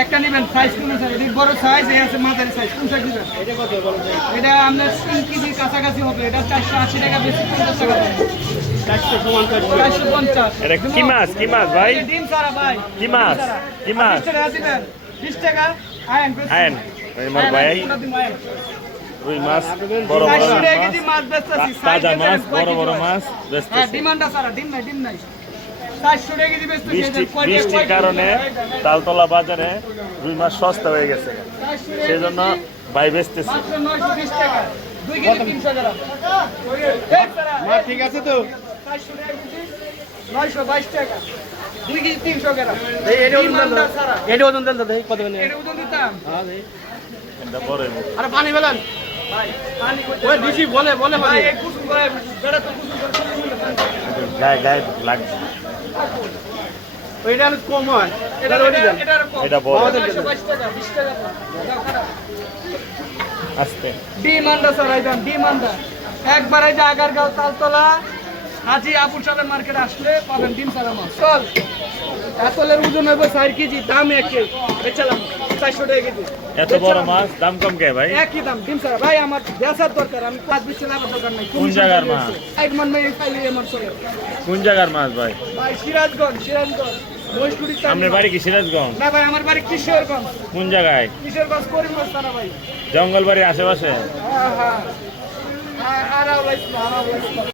একটা নেবেন সাইজ কোন সাইজ এটা বড় সাইজ এই আছে মাঝারি সাইজ কোন সাইজ নেবেন এটা কত ভাই এটা আপনার তিন কেজির কাছাকাছি হবে। এটা চারশো আশি টাকা বেশি পঞ্চাশ টাকা। চারশো পঞ্চাশ। এটা কি মাছ? কি মাছ ভাই? ডিম সারা ভাই। কি মাছ? কি মাছ? বিশ টাকা দিবেন বিশ টাকা। আয়েন আয়েন। ভাই। রুই মাছ বড় বড় মাছ। তাজা মাছ বড় বড় মাছ হ্যাঁ বেচতেছে সারা ডিম নাই ডিম নাই। বৃষ্টি বৃষ্টির কারণে তালতলা বাজারে রুই মাছ সস্তা হয়ে গেছে। সেই জন্য ভাই বেচতেছে। দুই ঠিক আছে তো? চারশো নয়শো বাইশ টাকা। দুই কেজি তিনশো গ্রাম। এটা ওজন দেন ওজন দেন তো দেখি কত এটা ওজন দিতাম। হ্যাঁ আরে পানি ফেলেন। ভাই পানি করতে ওই দিছি বলে বলে। গায়ে গায়ে লাগছে। অনেক কম হয়। এটা এটা দেন। এটা বড়। আস্তে। ডিমান্ডা স্যার আইদাম একবার এই যে আগারগাঁও তালতলা হাজি আপুর সালের মার্কেটে আসলে পাবেন ডিম সারা মাছ। চল। এতলের ওজন হবে চার কেজি দাম এক কেজি। বেচালাম চারশো টাকা কেজি। এত বড় মাছ দাম কম কে ভাই? একই দাম ডিম সারা ভাই আমার বেচার দরকার আমি পাঁচ বিশ দরকার নাই। কোন জায়গার মাছ? মান খাইলে আমার চলে। কোন জায়গার মাছ ভাই? ভাই সিরাজগঞ্জ সিরাজগঞ্জ। আপনার বাড়ি কি সিরাজগঞ্জ? না ভাই আমার বাড়ি কিশোরগঞ্জ। কোন জায়গায়? কিশোরগঞ্জ করিমগঞ্জ থানা ভাই। জঙ্গল বাড়ির আশেপাশে? হ্যাঁ হ্যাঁ। হ্যাঁ